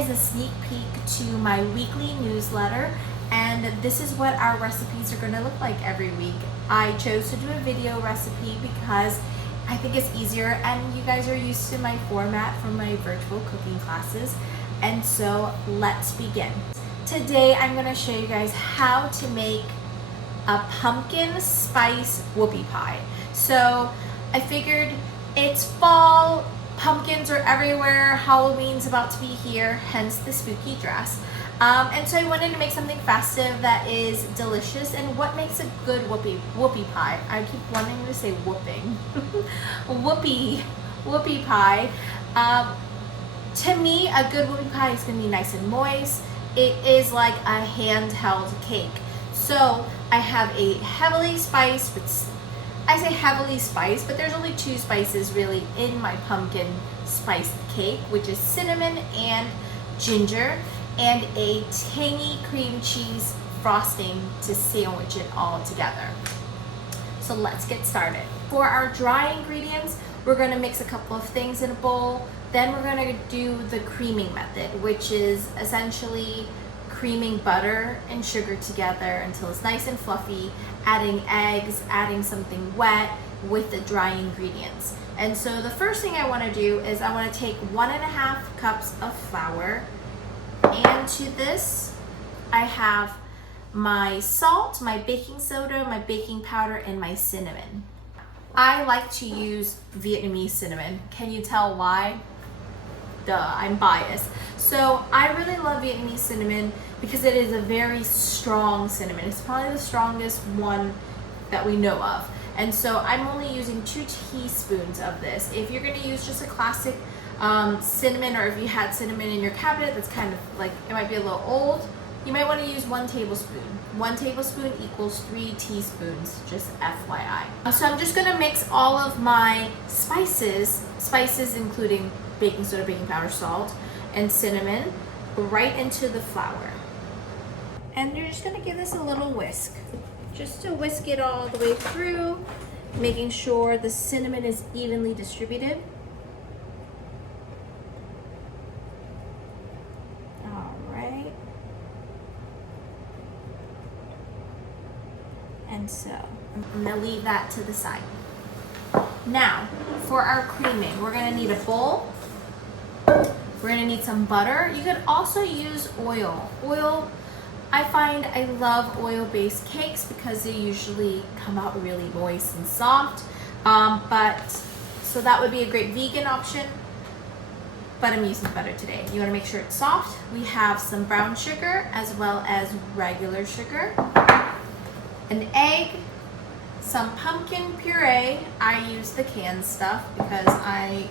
is a sneak peek to my weekly newsletter, and this is what our recipes are going to look like every week. I chose to do a video recipe because I think it's easier, and you guys are used to my format from my virtual cooking classes. And so let's begin. Today I'm going to show you guys how to make a pumpkin spice whoopie pie. So I figured it's fall, pumpkins are everywhere, Halloween's about to be here, hence the spooky dress. And so I wanted to make something festive that is delicious. And what makes a good whoopie pie? I keep wanting to say whooping. whoopie pie. To me, a good whoopie pie is going to be nice and moist. It is like a handheld cake. So I have a heavily spiced, I say heavily spiced, but there's only 2 spices really in my pumpkin spiced cake, which is cinnamon and ginger, and a tangy cream cheese frosting to sandwich it all together. So let's get started. For our dry ingredients, we're going to mix a couple of things in a bowl. Then we're going to do the creaming method, which is essentially creaming butter and sugar together until it's nice and fluffy, adding eggs, adding something wet with the dry ingredients. And so the first thing I want to do is I want to take 1.5 cups of flour, and to this I have my salt, my baking soda, my baking powder, and my cinnamon. I like to use Vietnamese cinnamon. Can you tell why? Duh, I'm biased. So I really love Vietnamese cinnamon because it is a very strong cinnamon. It's probably the strongest one that we know of. And so I'm only using 2 teaspoons of this. If you're gonna use just a classic cinnamon, or if you had cinnamon in your cabinet that's kind of like, it might be a little old, you might want to use 1 tablespoon. 1 tablespoon equals 3 teaspoons, just FYI. So I'm just gonna mix all of my spices including baking soda, baking powder, salt, and cinnamon, right into the flour. And you're just gonna give this a little whisk, just to whisk it all the way through, making sure the cinnamon is evenly distributed. All right. And so I'm gonna leave that to the side. Now, for our creaming, we're gonna need a bowl. We're gonna need some butter. You could also use oil. I find I love oil-based cakes because they usually come out really moist and soft. So that would be a great vegan option, but I'm using butter today. You wanna make sure it's soft. We have some brown sugar as well as regular sugar, an egg, some pumpkin puree. I use the canned stuff because I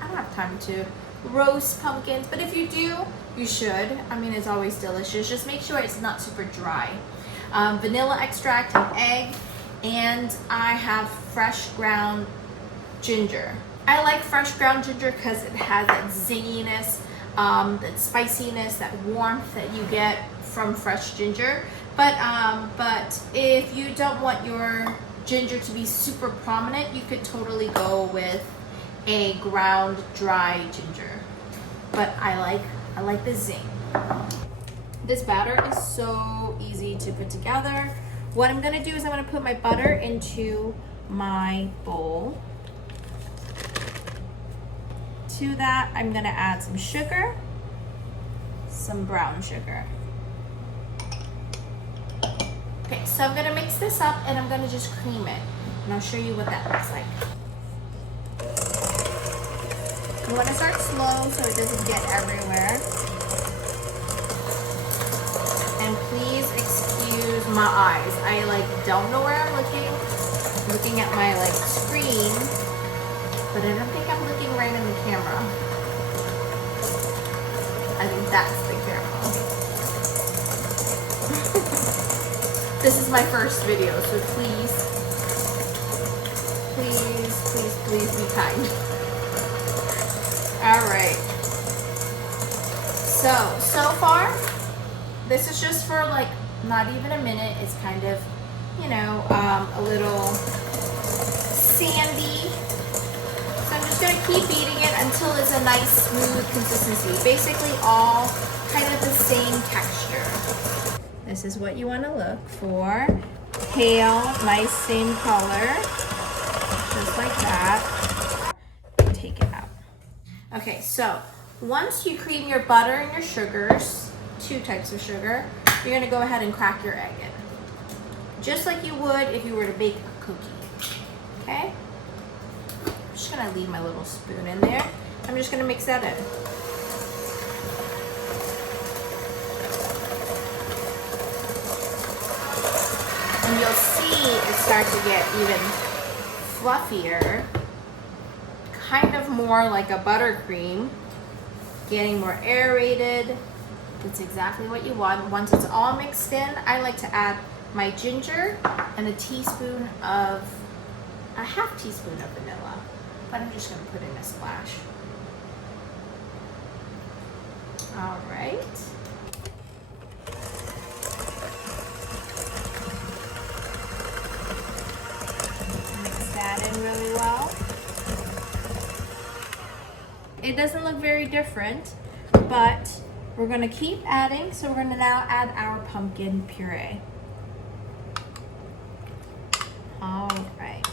don't have time to roast pumpkins, but if you do, you should. I mean, it's always delicious. Just make sure it's not super dry. Vanilla extract, an egg, and I have fresh ground ginger. I like fresh ground ginger because it has that zinginess, that spiciness, that warmth that you get from fresh ginger. But if you don't want your ginger to be super prominent, you could totally go with a ground dry ginger. But I like the zing. This batter is so easy to put together. What I'm gonna do is I'm gonna put my butter into my bowl. To that, I'm gonna add some sugar, some brown sugar. Okay, so I'm gonna mix this up and I'm gonna just cream it. And I'll show you what that looks like. You wanna start slow so it doesn't get everywhere. And please excuse my eyes. I don't know where I'm looking at my screen, but I don't think I'm looking right in the camera. I think that's the camera. This is my first video, so please be kind. All right. So far, this is just for not even a minute. It's kind of, a little sandy. So I'm just gonna keep beating it until it's a nice smooth consistency. Basically all kind of the same texture. This is what you want to look for. Pale, nice same color. Just like that. Take it out. Okay, so once you cream your butter and your sugars, 2 types of sugar, you're gonna go ahead and crack your egg in. Just like you would if you were to bake a cookie, okay? I'm just gonna leave my little spoon in there. I'm just gonna mix that in. And you'll see it start to get even fluffier, kind of more like a buttercream, getting more aerated. That's exactly what you want. Once it's all mixed in, I like to add my ginger and a half teaspoon of vanilla, but I'm just gonna put in a splash. All right. Mix that in really well. It doesn't look very different, but we're gonna keep adding, so we're gonna now add our pumpkin puree. All right.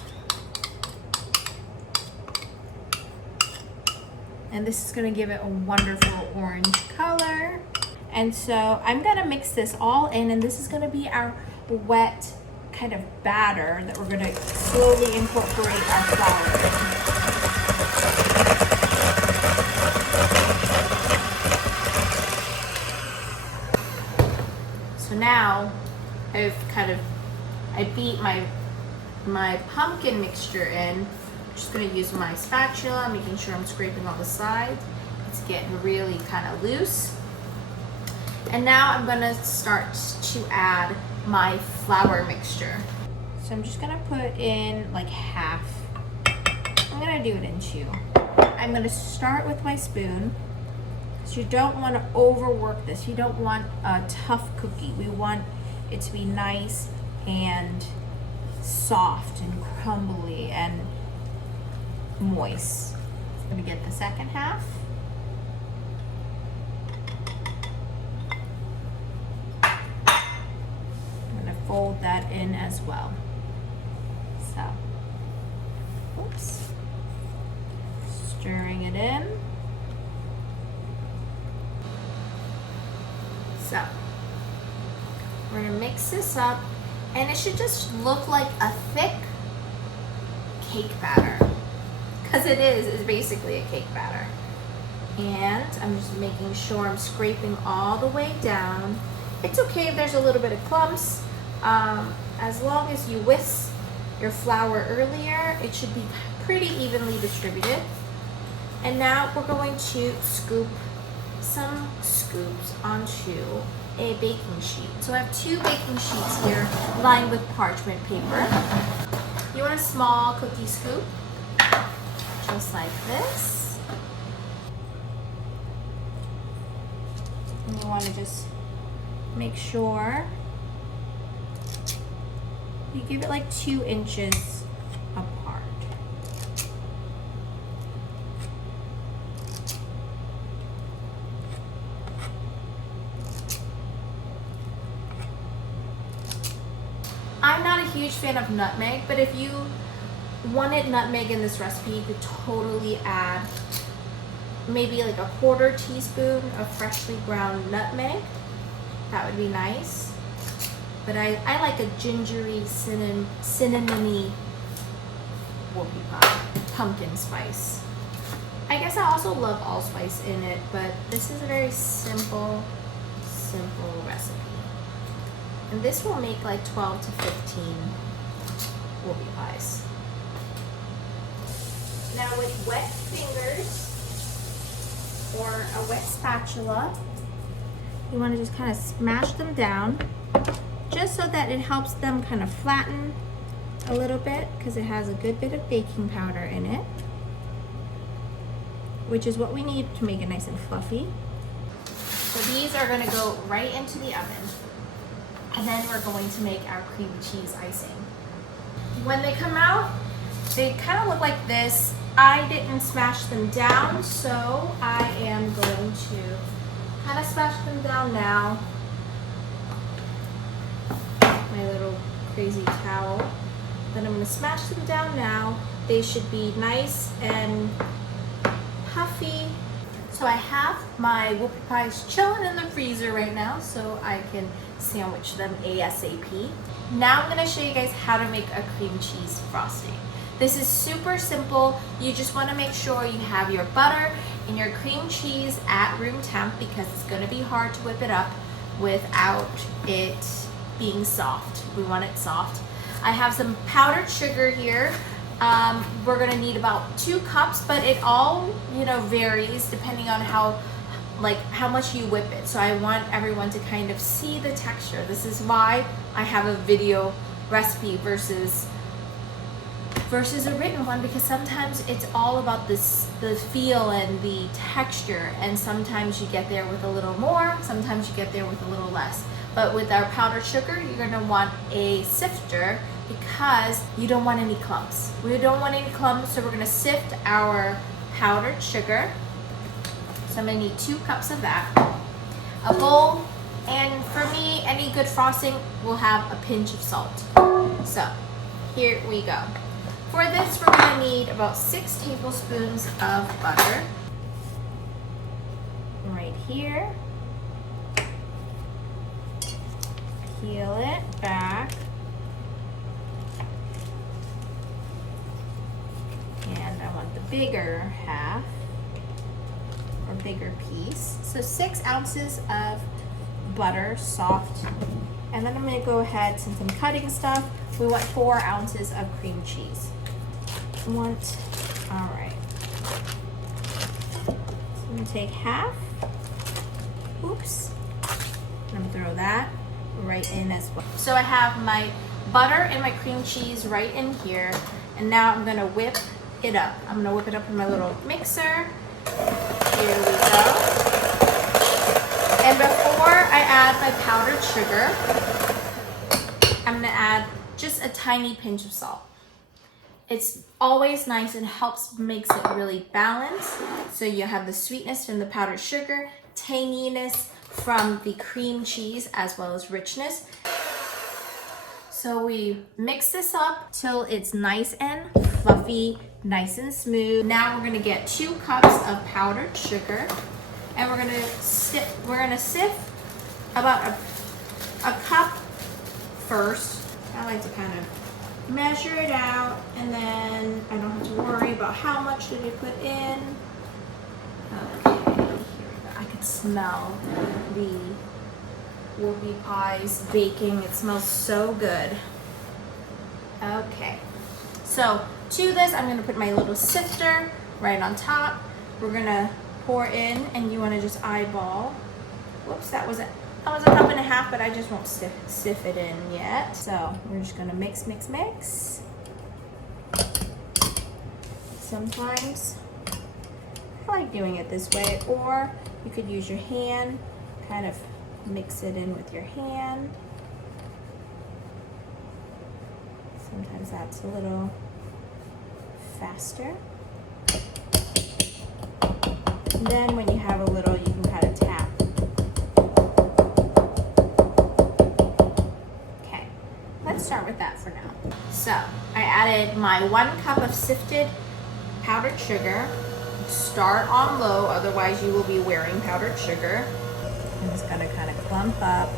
And this is gonna give it a wonderful orange color. And so I'm gonna mix this all in, and this is gonna be our wet kind of batter that we're gonna slowly incorporate our flour in. So now I beat my pumpkin mixture in. I'm just gonna use my spatula, making sure I'm scraping all the sides. It's getting really kind of loose. And now I'm gonna start to add my flour mixture. So I'm just gonna put in like half. I'm gonna do it in 2. I'm gonna start with my spoon. You don't want to overwork this. You don't want a tough cookie. We want it to be nice and soft and crumbly and moist. I'm going to get the second half. I'm going to fold that in as well. So, oops. Stirring it in. So, we're gonna mix this up, and it should just look like a thick cake batter, because it's basically a cake batter. And I'm just making sure I'm scraping all the way down. It's okay if there's a little bit of clumps. As long as you whisk your flour earlier, it should be pretty evenly distributed. And now we're going to scoop some scoops onto a baking sheet. So I have 2 baking sheets here lined with parchment paper. You want a small cookie scoop, just like this. And you want to just make sure you give it like 2 inches apart. I'm not a huge fan of nutmeg, but if you wanted nutmeg in this recipe, you could totally add maybe like a 1/4 teaspoon of freshly ground nutmeg. That would be nice. But I like a gingery, cinnamony whoopie pie, pumpkin spice. I guess I also love allspice in it, but this is a very simple recipe. And this will make like 12 to 15 whoopie pies. Now with wet fingers or a wet spatula, you want to just kind of smash them down just so that it helps them kind of flatten a little bit, because it has a good bit of baking powder in it, which is what we need to make it nice and fluffy. So these are going to go right into the oven. And then we're going to make our cream cheese icing. When they come out, they kind of look like this. I didn't smash them down, so I am going to kind of smash them down now. My little crazy towel. Then I'm going to smash them down now. They should be nice and puffy. So I have my whoopie pies chilling in the freezer right now so I can sandwich them ASAP. Now I'm going to show you guys how to make a cream cheese frosting. This is super simple. You just want to make sure you have your butter and your cream cheese at room temp because it's going to be hard to whip it up without it being soft. We want it soft. I have some powdered sugar here. We're gonna need about 2 cups, but it all, varies depending on how much you whip it. So I want everyone to kind of see the texture. This is why I have a video recipe versus a written one, because sometimes it's all about the feel and the texture, and sometimes you get there with a little more, sometimes you get there with a little less. But with our powdered sugar, you're gonna want a sifter because you don't want any clumps. We don't want any clumps, so we're gonna sift our powdered sugar. So I'm gonna need 2 cups of that. A bowl, and for me, any good frosting will have a pinch of salt. So here we go. For this, we're gonna need about 6 tablespoons of butter. Right here. Peel it back. And I want the bigger half, or bigger piece. So 6 ounces of butter, soft. And then I'm gonna go ahead, since I'm cutting stuff, we want 4 ounces of cream cheese. All right. So I'm gonna take half. Oops. I'm gonna throw that right in as well. So I have my butter and my cream cheese right in here, and now I'm gonna whip it up. I'm gonna whip it up in my little mixer. Here we go. And before I add my powdered sugar, I'm gonna add just a tiny pinch of salt. It's always nice and makes it really balanced. So you have the sweetness from the powdered sugar, tanginess from the cream cheese, as well as richness. So we mix this up till it's nice and fluffy, nice and smooth. Now we're gonna get 2 cups of powdered sugar, and we're gonna sift about a cup first. I like to kind of measure it out, and then I don't have to worry about how much did I put in. Okay, here we go. I can smell the whoopie pies baking. It smells so good. Okay, so to this, I'm gonna put my little sifter right on top. We're gonna pour in, and you wanna just eyeball. Whoops, that was a cup and a half, but I just won't sift it in yet. So we're just gonna mix. Sometimes I like doing it this way, or you could use your hand, kind of mix it in with your hand. Sometimes that's a little faster. And then when you have a little, you can kind of tap. Okay, let's start with that for now. So I added my 1 cup of sifted powdered sugar. Start on low, otherwise you will be wearing powdered sugar. And it's gonna kind of clump up.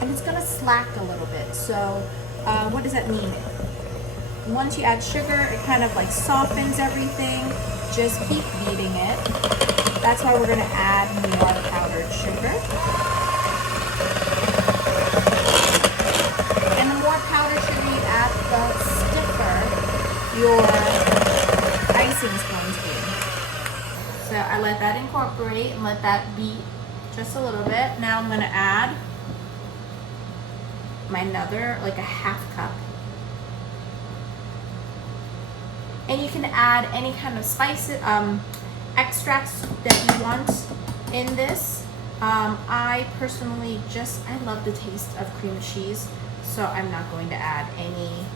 And it's gonna slack a little bit. So what does that mean? Once you add sugar, it kind of like softens everything. Just keep beating it. That's why we're gonna add more powdered sugar. And the more powdered sugar you add, the stiffer your icing is going to be. So I let that incorporate and let that beat just a little bit. Now I'm gonna add another, like a half cup. And you can add any kind of spice, extracts that you want in this. I personally I love the taste of cream cheese, so I'm not going to add any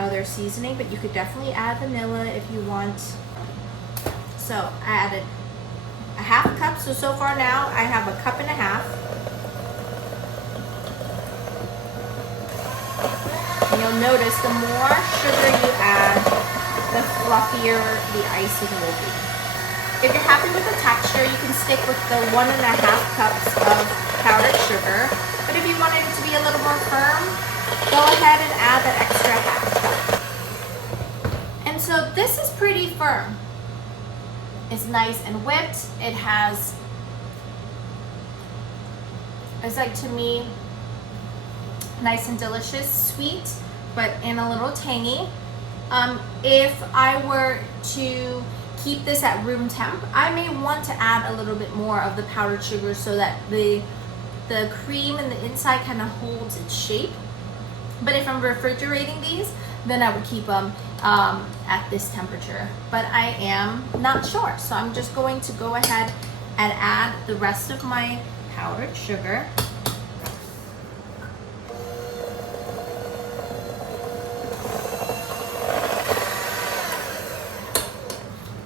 other seasoning, but you could definitely add vanilla if you want. So I added a half cup. So far now I have a cup and a half. And you'll notice the more sugar you add, the fluffier the icing will be. If you're happy with the texture, you can stick with the 1.5 cups of powdered sugar. But if you wanted it to be a little more firm, go ahead and add that extra half cup. And so this is pretty firm. It's nice and whipped. It has, it's like, to me, nice and delicious, sweet, but and a little tangy. If I were to keep this at room temp, I may want to add a little bit more of the powdered sugar so that the cream in the inside kind of holds its shape. But if I'm refrigerating these, then I would keep them at this temperature. But I am not sure, so I'm just going to go ahead and add the rest of my powdered sugar.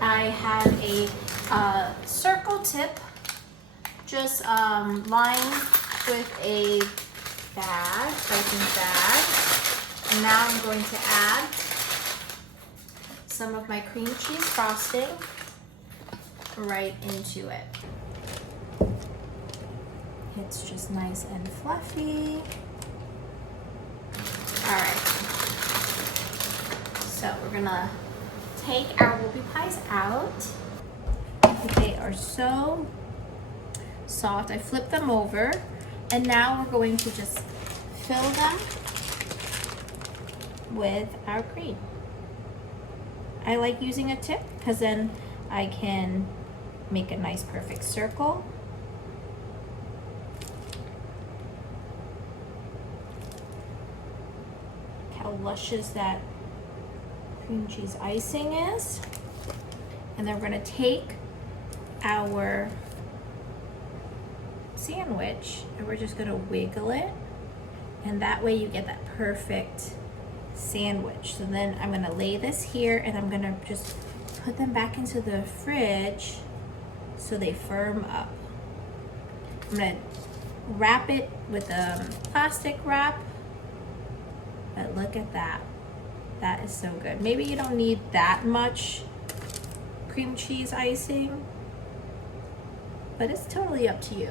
I have a circle tip just lined with a bag, piping bag. And now I'm going to add some of my cream cheese frosting right into it. It's just nice and fluffy. All right, so we're gonna take our whoopie pies out. They are so soft. I flipped them over, and now we're going to just fill them with our cream. I like using a tip because then I can make a nice perfect circle. Look how luscious that cream cheese icing is. And then we're going to take our sandwich and we're just going to wiggle it, and that way you get that perfect sandwich. So then I'm going to lay this here, and I'm going to just put them back into the fridge so they firm up. I'm going to wrap it with a plastic wrap, but look at that. That is so good. Maybe you don't need that much cream cheese icing, but it's totally up to you.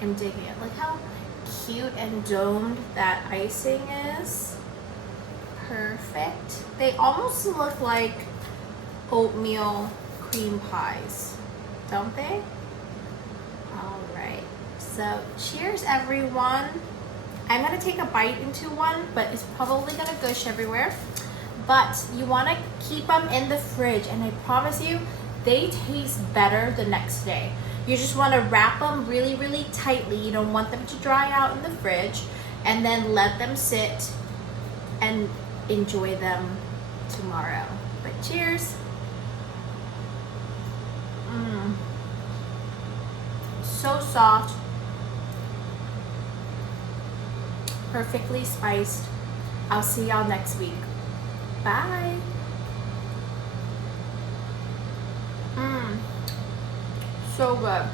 I'm digging it. Look how cute and domed that icing is. Perfect. They almost look like oatmeal cream pies, don't they? All right. So cheers, everyone. I'm gonna take a bite into one, but it's probably gonna gush everywhere. But you wanna keep them in the fridge, and I promise you, they taste better the next day. You just wanna wrap them really, really tightly. You don't want them to dry out in the fridge, and then let them sit and enjoy them tomorrow. But cheers. So soft. Perfectly spiced. I'll see y'all next week. Bye. So good.